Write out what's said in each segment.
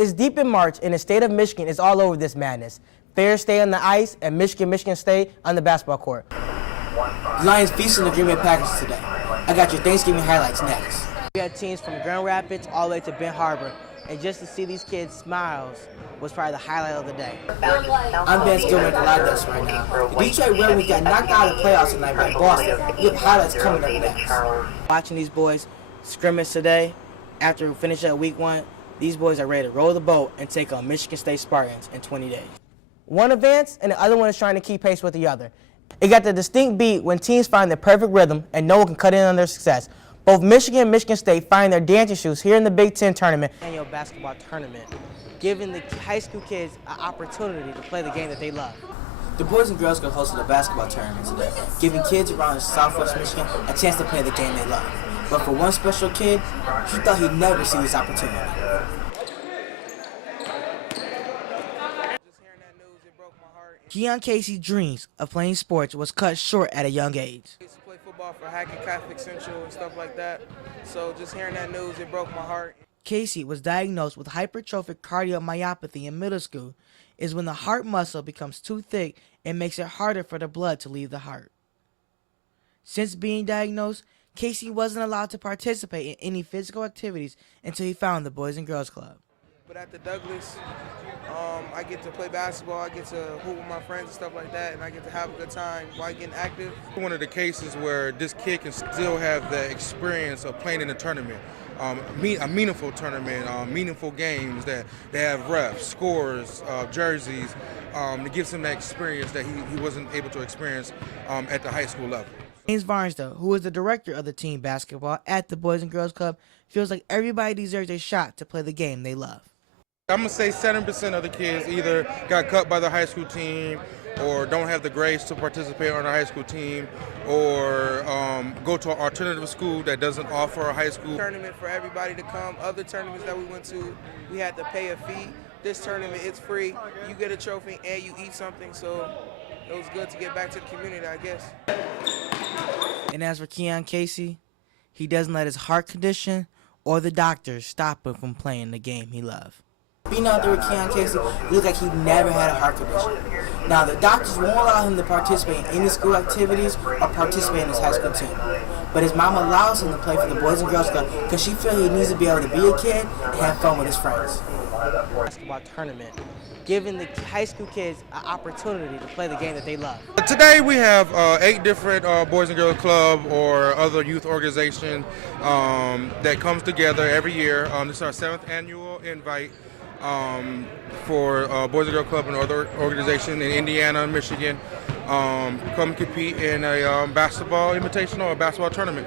It's deep in March, and the state of Michigan is all over this madness. Fairs stay on the ice, and Michigan State on the basketball court. The Lions feasting the Green Bay Packers today. I got your Thanksgiving highlights next. We had teams from Grand Rapids all the way to Ben Harbor, and just to see these kids' smiles was probably the highlight of the day. I'm Vance Goodwin with the live desk right now. The Detroit Red Wings got knocked out of the playoffs tonight by Boston. We have highlights coming up next. Watching these boys scrimmage today, after we finish up week 1, these boys are ready to roll the boat and take on Michigan State Spartans in 20 days. One advance, and the other one is trying to keep pace with the other. It got the distinct beat when teams find their perfect rhythm and no one can cut in on their success. Both Michigan and Michigan State find their dancing shoes here in the Big Ten tournament, annual basketball tournament, giving the high school kids an opportunity to play the game that they love. The Boys and Girls Club hosted a basketball tournament today, giving kids around Southwest Michigan a chance to play the game they love. But for one special kid, he thought he'd never see this opportunity. Keon Casey's dreams of playing sports was cut short at a young age. I used to play football for Hackett Catholic Central and stuff like that. So just hearing that news, it broke my heart. Casey was diagnosed with hypertrophic cardiomyopathy in middle school, is when the heart muscle becomes too thick and makes it harder for the blood to leave the heart. Since being diagnosed, Casey wasn't allowed to participate in any physical activities until he found the Boys and Girls Club. But at the Douglas, I get to play basketball, I get to hoop with my friends and stuff like that, and I get to have a good time while getting active. One of the cases where this kid can still have the experience of playing in a tournament, a meaningful tournament, meaningful games that they have refs, scores, jerseys, to give him that experience that he wasn't able to experience at the high school level. James Varnstow, who is the director of the team basketball at the Boys and Girls Club, feels like everybody deserves a shot to play the game they love. I'm going to say 7% of the kids either got cut by the high school team or don't have the grades to participate on a high school team or go to an alternative school that doesn't offer a high school Tournament for everybody to come. Other tournaments that we went to, we had to pay a fee. This tournament, it's free. You get a trophy and you eat something, so it was good to get back to the community, I guess. And as for Keon Casey, he doesn't let his heart condition or the doctors stop him from playing the game he loves. Being out there with Keon Casey, it looked like he never had a heart condition. Now, the doctors won't allow him to participate in any school activities or participate in his high school team. But his mom allows him to play for the Boys and Girls Club because she feels he needs to be able to be a kid and have fun with his friends. Basketball tournament, giving the high school kids an opportunity to play the game that they love. Today we have 8 different Boys and Girls Club or other youth organization that comes together every year. This is our 7th annual invite for Boys and Girls Club and other organization in Indiana and Michigan. Come compete in a basketball invitational or basketball tournament.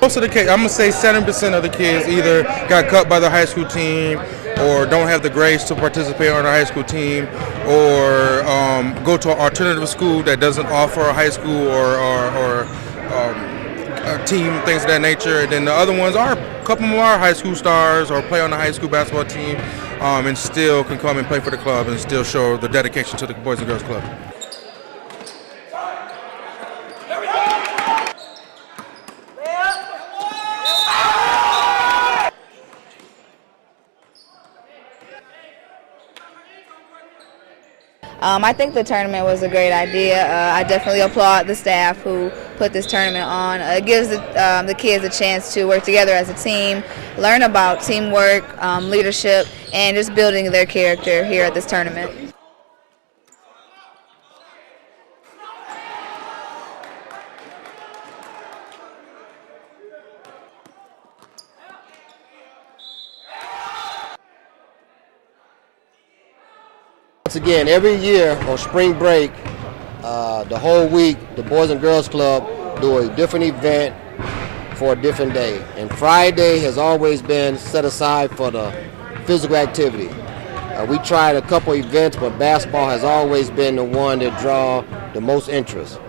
Most of the kids, I'm going to say 7% of the kids either got cut by the high school team or don't have the grades to participate on a high school team or go to an alternative school that doesn't offer a high school or a team, things of that nature. And then the other ones are, a couple of them are high school stars or play on the high school basketball team and still can come and play for the club and still show the dedication to the Boys and Girls Club. I think the tournament was a great idea. I definitely applaud the staff who put this tournament on. It gives the kids a chance to work together as a team, learn about teamwork, leadership, and just building their character here at this tournament. Once again, every year on spring break, the whole week, the Boys and Girls Club do a different event for a different day. And Friday has always been set aside for the physical activity. We tried a couple events, but basketball has always been the one that draw the most interest.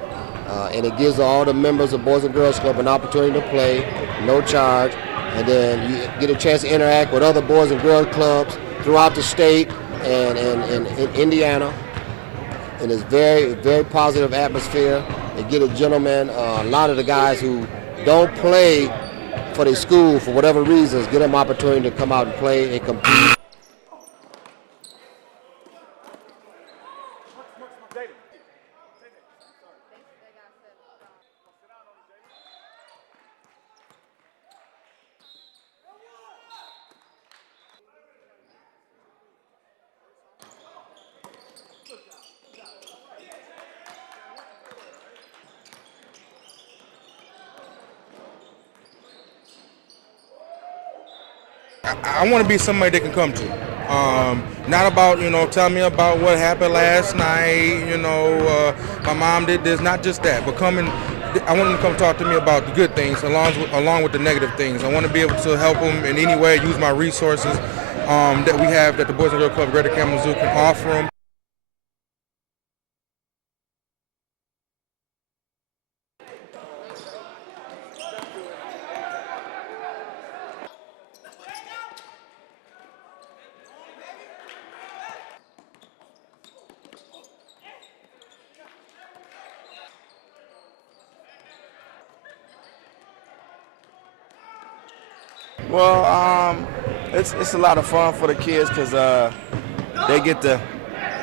And it gives all the members of Boys and Girls Club an opportunity to play, no charge, and then you get a chance to interact with other Boys and Girls Clubs throughout the state and in Indiana. And it's very, very positive atmosphere. They get a gentleman, a lot of the guys who don't play for their school for whatever reasons, get them opportunity to come out and play and compete. I want to be somebody they can come to. Not about, tell me about what happened last night, my mom did this, not just that, but I want them to come talk to me about the good things along with the negative things. I want to be able to help them in any way, use my resources that we have, that the Boys and Girls Club Greater Kalamazoo can offer them. Well, it's a lot of fun for the kids because they get to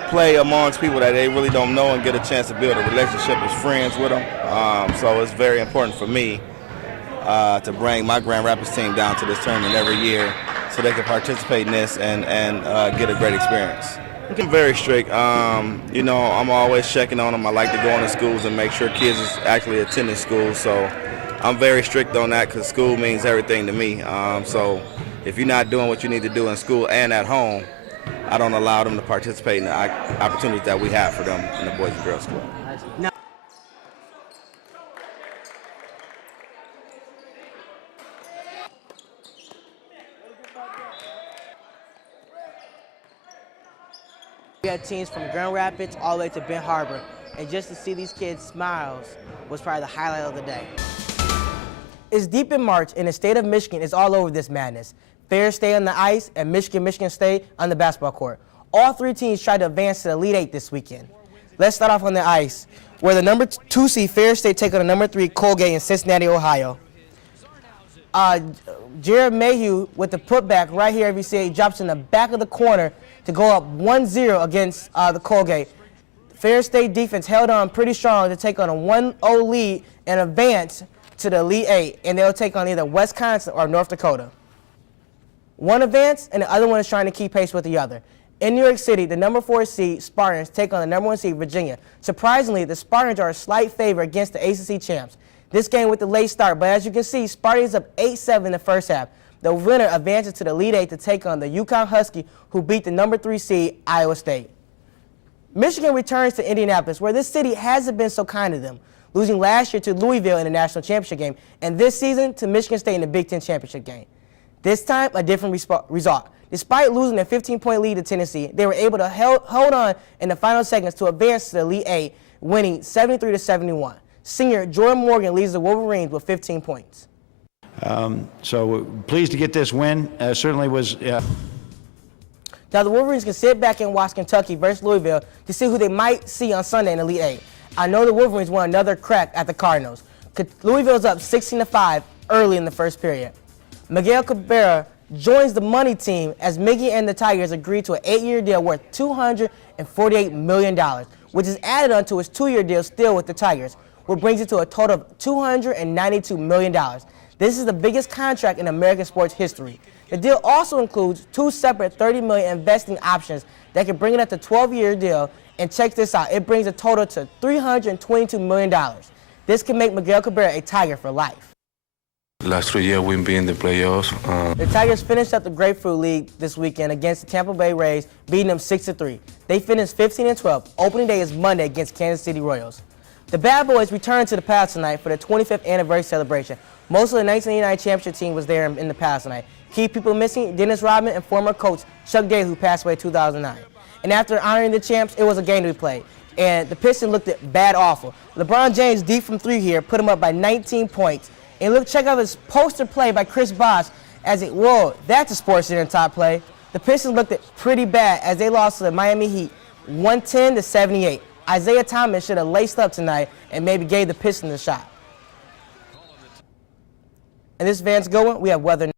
play amongst people that they really don't know and get a chance to build a relationship as friends with them. So it's very important for me to bring my Grand Rapids team down to this tournament every year so they can participate in this and get a great experience. I'm very strict. I'm always checking on them. I like to go into schools and make sure kids is actually attending school. So I'm very strict on that because school means everything to me. So if you're not doing what you need to do in school and at home, I don't allow them to participate in the opportunities that we have for them in the Boys and Girls Club. We had teams from Grand Rapids all the way to Ben Harbor, and just to see these kids' smiles was probably the highlight of the day. It's deep in March, and the state of Michigan is all over this madness. Fair State on the ice and Michigan State on the basketball court. All three teams tried to advance to the Elite Eight this weekend. Let's start off on the ice, where the number 2 seed Fair State take on the number 3 Colgate in Cincinnati, Ohio. Jared Mayhew with the putback right here, if you see it, he drops in the back of the corner to go up 1-0 against the Colgate. Fair State defense held on pretty strong to take on a 1-0 lead and advance to the Elite Eight, and they'll take on either Wisconsin or North Dakota. One advance, and the other one is trying to keep pace with the other. In New York City, the number 4 seed Spartans take on the number 1 seed Virginia. Surprisingly, the Spartans are a slight favorite against the ACC champs. This game with the late start, but as you can see, Spartans up 8-7 in the first half. The winner advances to the Elite Eight to take on the UConn Husky, who beat the number 3 seed Iowa State. Michigan returns to Indianapolis, where this city hasn't been so kind to them, losing last year to Louisville in the national championship game, and this season to Michigan State in the Big Ten championship game. This time, a different result. Despite losing a 15-point lead to Tennessee, they were able to hold on in the final seconds to advance to the Elite Eight, winning 73-71. Senior Jordan Morgan leads the Wolverines with 15 points. So pleased to get this win. Certainly was. Now the Wolverines can sit back and watch Kentucky versus Louisville to see who they might see on Sunday in the Elite Eight. I know the Wolverines want another crack at the Cardinals. Louisville's up 16-5 early in the first period. Miguel Cabrera joins the money team as Miggy and the Tigers agreed to an 8-year deal worth $248 million, which is added onto his 2-year deal still with the Tigers, which brings it to a total of $292 million. This is the biggest contract in American sports history. The deal also includes 2 separate $30 million investing options that can bring it up to a 12-year deal, and check this out, it brings a total to $322 million. This can make Miguel Cabrera a Tiger for life. Last 3 years we've been in the playoffs. The Tigers finished up the Grapefruit League this weekend against the Tampa Bay Rays, beating them 6-3. They finished 15-12. Opening day is Monday against Kansas City Royals. The Bad Boys returned to the Palace tonight for their 25th anniversary celebration. Most of the 1989 championship team was there in the Palace tonight. Key people missing, Dennis Rodman and former coach Chuck Daly, who passed away in 2009. And after honoring the champs, it was a game to be played. And the Pistons looked bad awful. LeBron James, deep from 3 here, put him up by 19 points. And look, check out this poster play by Chris Bosh as whoa, that's a Sports Center top play. The Pistons looked pretty bad as they lost to the Miami Heat 110-78. Isaiah Thomas should have laced up tonight and maybe gave the Pistons a shot. And this is Vance Goodwin. We have weather.